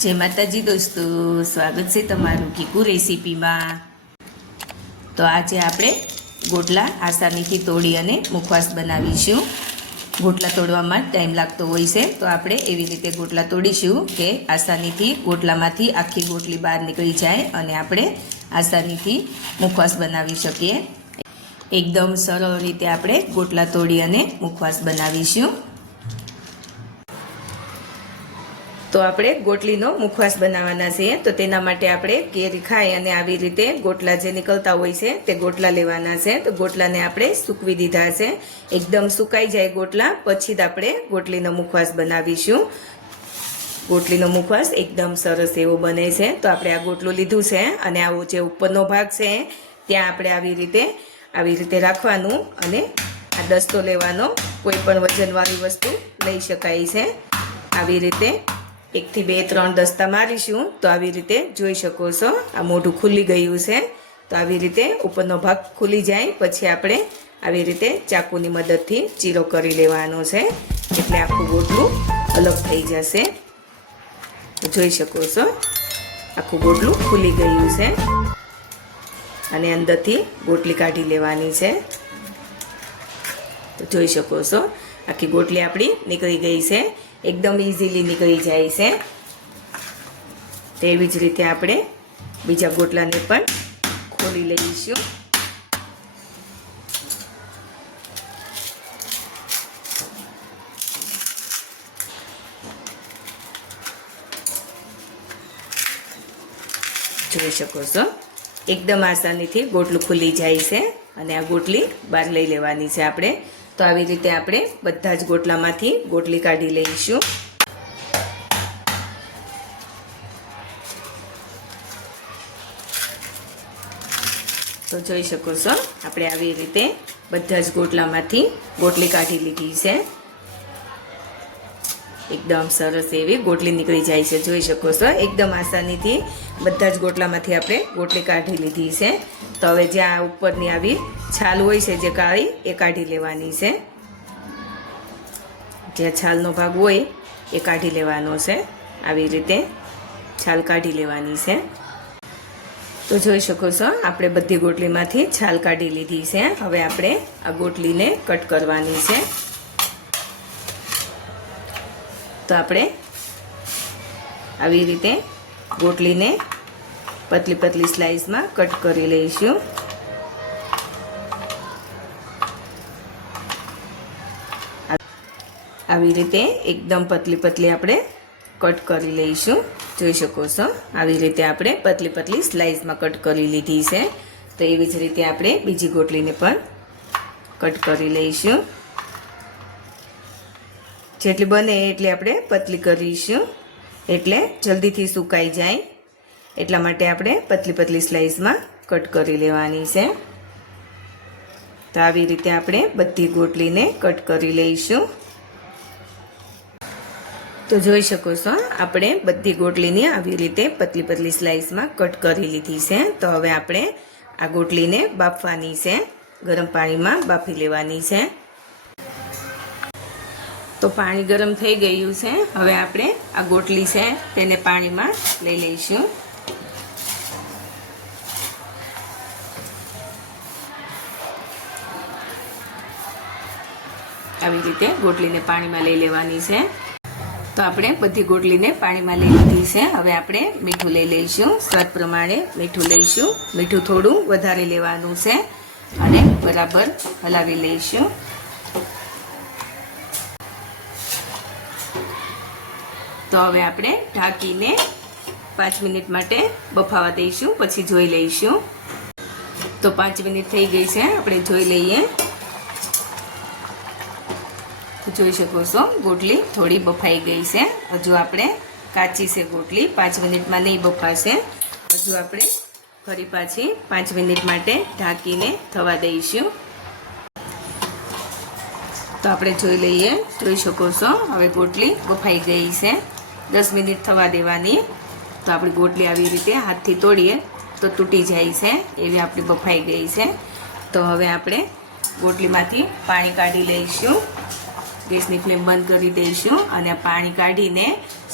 જય માતાજી દોસ્તો, સ્વાગત છે તમારું કીકુ રેસીપીમાં. તો આજે આપણે ગોટલા, આસાનીથી તોડી અને મુખવાસ બનાવીશું. ગોટલા તોડવામાં ટાઈમ લાગતો હોય છે, તો આપણે એવી રીતે ગોટલા તોડીશું કે આસાનીથી ગોટલામાંથી આખી ગોટલી બહાર નીકળી જાય અને આપણે આસાનીથી મુખવાસ બનાવી શકીએ. એકદમ સરળ રીતે આપણે ગોટલા તોડી અને મુખવાસ બનાવીશું. તો આપણે ગોટલીનો મુખવાસ બનાવવાના છે તો તેના માટે આપણે કેરી ખાઈ અને આવી રીતે ગોટલા જે નીકળતા હોય છે, તે ગોટલા લેવાના છે. તો ગોટલાને આપણે સૂકવી દીધા છે. એકદમ સુકાઈ જાય ગોટલા, પછી જ આપણે ગોટલીનો મુખવાસ બનાવીશું. ગોટલીનો મુખવાસ એકદમ સરસ એવો બને છે. તો આપણે આ ગોટલું લીધું છે અને આવો જે ઉપરનો ભાગ છે, ત્યાં આપણે આવી રીતે આવી રીતે રાખવાનું અને આ દસ્તો લેવાનો. કોઈ પણ વજનવાળી વસ્તુ લઈ શકાય છે. આવી રીતે એકથી બે, ત્રણ દસ્તા મારીશું તો આવી રીતે જોઈ શકો છો. આ મોઢું ખુલી ગયું છે. તો આવી રીતે ઉપરનો ભાગ ખુલી જાય. પછી આપણે આવી રીતે ચાકુની મદદથી ચીરો કરી લેવાનો છે. એટલે આખું ગોટલું અલગ થઈ જશે. જોઈ શકો છો. આખું ગોટલું ખુલી ગયું છે. અને અંદરથી ગોટલી કાઢી લેવાની છે. તો જોઈ શકો છો. આખી ગોટલી આપણી નીકળી ગઈ છે. એકદમ ઇઝીલી નીકળી જાય છે. તેવી જ રીતે આપણે બીજા ગોટલાને પણ ખોલી લઈશું. જોઈ શકો છો? એકદમ આસાનીથી ગોટલું ખુલી જાય છે અને આ ગોટલી બહાર લઈ લેવાની છે આપણે. તો આવી રીતે આપણે બધા જ ગોટલામાંથી ગોટલી કાઢી લઈશું. તો જોઈ શકો છો, આપણે આવી રીતે બધા જ ગોટલામાંથી ગોટલી કાઢી લીધી છે. એકદમ સરસ એવી ગોટલી નીકળી જાય છે. જોઈ શકો છો. એકદમ આસાનીથી બધા જ ગોટલામાંથી આપણે ગોટલી કાઢી લીધી છે. તો હવે જ્યાં ઉપરની આવી છાલ હોય છે, જે કાળી, એ કાઢી લેવાની છે. જે છાલનો ભાગ હોય, એ કાઢી લેવાનો છે. આવી રીતે છાલ કાઢી લેવાની છે. તો જોઈ શકો છો, આપણે બધી ગોટલીમાંથી છાલ કાઢી લીધી છે. હવે આપણે આ ગોટલીને કટ કરવાની છે. તો આપણે આવી રીતે ગોટલીને પતલી પતલી સ્લાઇસમાં કટ કરી લઈશું. આવી રીતે એકદમ પતલી પતલી આપણે કટ કરી લઈશું. જોઈ શકો છો, આવી રીતે આપણે પતલી પતલી સ્લાઇસમાં કટ કરી લીધી છે. તો એવી જ રીતે આપણે બીજી ગોટલીને પણ કટ કરી લઈશું. જેટલી બને એટલી આપણે પતલી કરીશું. એટલે જલ્દીથી સુકાઈ જાય. એટલા માટે આપણે પતલી પતલી સ્લાઈસમાં કટ કરી લેવાની છે. તો આવી રીતે આપણે બધી ગોટલીને કટ કરી લઈશું. તો જોઈ શકો છો, આપણે બધી ગોટલીને આવી રીતે પતલી પતલી સ્લાઈસમાં કટ કરી લીધી છે. તો હવે આપણે આ ગોટલીને બાફવાની છે. ગરમ પાણીમાં બાફી લેવાની છે. તો પાણી ગરમ થઈ ગયું છે. હવે આપણે આ ગોટલી છે તેને પાણીમાં લઈ લઈશું. આવી રીતે ગોટલીને પાણીમાં લઈ લેવાની છે. તો આપણે બધી ગોટલીને પાણીમાં લઈ લીધી છે. હવે આપણે મીઠું લઈ લઈશું. સ્વાદ પ્રમાણે મીઠું લઈશું. મીઠું થોડું વધારે લેવાનું છે. અને બરાબર હલાવી લઈશું. તો હવે આપણે ઢાંકીને પાંચ મિનિટ માટે બફાવા દઈશું, પછી જોઈ લઈશું. તો પાંચ મિનિટ થઈ ગઈ છે, આપણે જોઈ લઈએ. જોઈ શકો છો, ગોટલી થોડી બફાઈ ગઈ છે. હજુ આપણે કાચી છે ગોટલી, પાંચ મિનિટમાં નહીં બફાશે. હજુ આપણે ફરી પાછી પાંચ મિનિટ માટે ઢાંકીને થવા દઈશું. તો આપણે જોઈ લઈએ, જોઈ શકો છો, હવે ગોટલી બફાઈ ગઈ છે. દસ મિનિટ થવા દેવાની. તો આપણી ગોટલી આવી રીતે હાથથી તોડીએ તો તૂટી જાય છે. એવી આપણી બફાઈ ગઈ છે. તો હવે આપણે ગોટલીમાંથી પાણી કાઢી લઈશું. ગેસની ફ્લેમ બંધ કરી દઈશું અને પાણી કાઢીને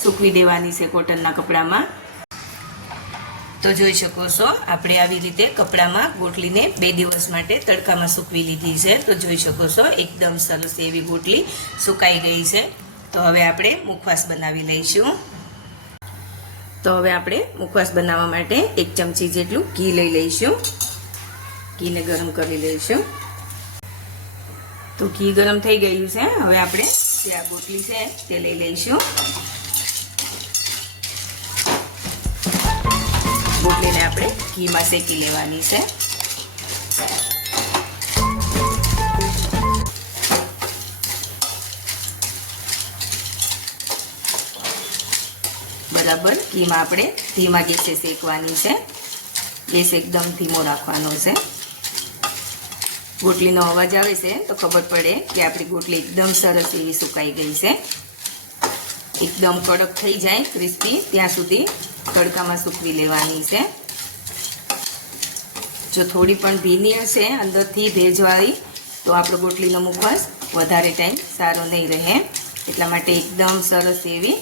સૂકવી દેવાની છે કોટનના કપડામાં. તો જોઈ શકો છો, આપણે આવી રીતે કપડામાં ગોટલીને બે દિવસ માટે તડકામાં સૂકવી લીધી છે. તો જોઈ શકો છો, એકદમ સરસ એવી ગોટલી સુકાઈ ગઈ છે. તો હવે આપણે મુખવાસ બનાવી લઈશું. તો હવે આપણે મુખવાસ બનાવવા માટે એક ચમચી જેટલું ઘી લઈ લઈશું. ઘીને ગરમ કરી લઈશું. તો ઘી ગરમ થઈ ગયું છે. હવે આપણે જે આ બોટલી છે તે લઈ લઈશું. બોટલીને આપણે ઘીમાં શેકી લેવાની છે. બરાબર ઘીમાં આપણે ધીમા ગેસે શેકવાની છે. ગેસ એકદમ ધીમો રાખવાનો છે. ગોટલીનો અવાજ આવે છે તો ખબર પડે કે આપણી ગોટલી એકદમ સરસ એવી સુકાઈ ગઈ છે. એકદમ કડક થઈ જાય ક્રિસ્પી ત્યાં સુધી તડકામાં સૂકવી લેવાની છે. જો થોડી પણ ભીની હશે અંદરથી ભેજવાળી તો આપણો ગોટલીનો મુખવાસ વધારે ટાઈમ સારો નહીં રહે. એટલા માટે એકદમ સરસ એવી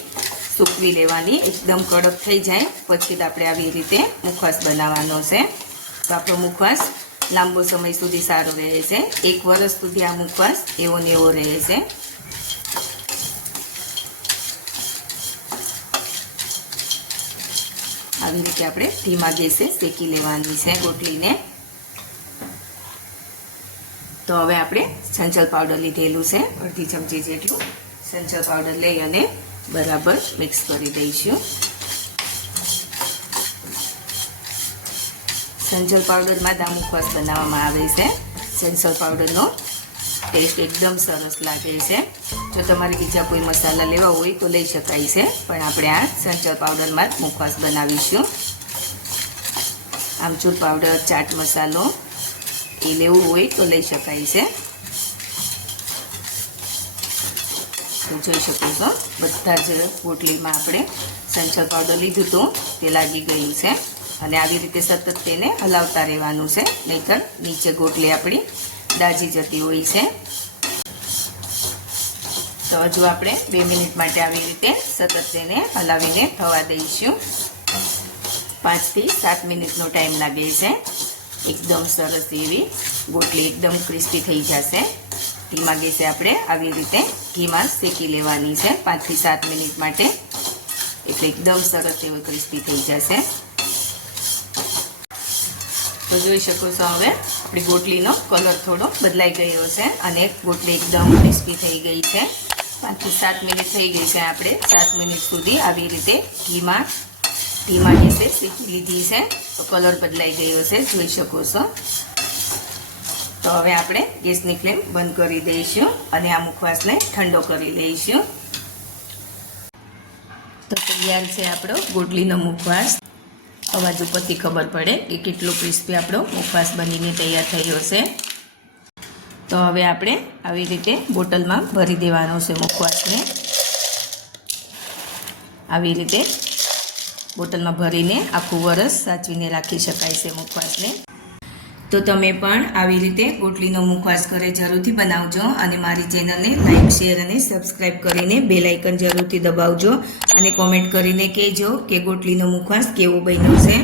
સૂકવી લેવાની. એકદમ કડક થઈ જાય. પછી આપણે આવી રીતે મુખવાસ બનાવવાનો છે. તો આપણો મુખવાસ લાંબો સમય સુધી સારો રહે છે. એક વર્ષ સુધી આ મુખવાસ એવો ને એવો રહે છે. આવી રીતે આપણે ધીમા ગેસે શેકી લેવાની છે ગોટલીને તો હવે આપણે સંચલ પાવડર લીધેલું છે. અડધી ચમચી જેટલું સંચલ પાવડર લઈ અને બરાબર મિક્સ કરી દઈશું. સંચલ પાવડરમાં દામુખવાસ બનાવવામાં આવે છે. સંચલ પાવડરનો ટેસ્ટ એકદમ સરસ લાગે છે. જો તમારે બીજા કોઈ મસાલા લેવા હોય તો લઈ શકાય છે, પણ આપણે આ સંચળ પાવડરમાં જ મુખવાસ બનાવીશું. આમચૂર પાવડર, ચાટ મસાલો, એ લેવું હોય તો લઈ શકાય છે. તો જોઈ શકો છો. બધા જ પોટલીમાં આપણે સંચર પાવડર લીધું હતું. તે લાગી ગયું છે. અને આવી રીતે સતત તેને હલાવતા રહેવાનું છે. નહીતર નીચે ગોટલી આપણી દાજી જતી હોય છે. તો હજુ આપણે બે મિનિટ માટે આવી રીતે સતત તેને હલાવીને થવા દઈશું. પાંચથી સાત મિનિટનો ટાઈમ લાગે છે. એકદમ સરસ એવી ગોટલી એકદમ ક્રિસ્પી થઈ જશે. ધીમા ગેસે આપણે આવી રીતે ઘીમાં શેકી લેવાની છે પાંચથી સાત મિનિટ માટે. એટલે એકદમ સરસ એવો ક્રિસ્પી થઈ જશે. તો જોઈ શકો છો હવે આપણી ગોટલીનો કલર થોડો બદલાઈ ગયો છે અને ગોટલી એકદમ ક્રિસ્પી થઈ ગઈ છે. પાંચથી સાત મિનિટ થઈ ગઈ છે આપણે. સાત મિનિટ સુધી આવી રીતે ઘીમાં ધીમા ગેસે શેકી લીધી છે. કલર બદલાઈ ગયો છે, જોઈ શકો છો. તો હવે આપણે ગેસની ફ્લેમ બંધ કરી દઈશું અને આ મુખવાસને ઠંડો કરી લઈશું. તો તૈયાર છે આપણો ગોટલીનો મુખવાસ. અવાજ ઉપરથી ખબર પડે કે કેટલો ક્રિસ્પી આપણો મુખવાસ બનીને તૈયાર થયો છે. તો હવે આપણે આવી રીતે બોટલમાં ભરી દેવાનો છે મુખવાસને. આવી રીતે બોટલમાં ભરીને આખું વરસ સાચવીને રાખી શકાય છે મુખવાસને. તો તમે પણ આવી રીતે ગોટલીનો મુખવાસ ઘરે જરૂરથી બનાવજો અને મારી ચેનલને લાઇક શેર અને સબસ્ક્રાઈબ કરીને બે લાઇકન જરૂરથી દબાવજો અને કોમેન્ટ કરીને કહેજો કે ગોટલીનો મુખવાસ કેવો બન્યો છે.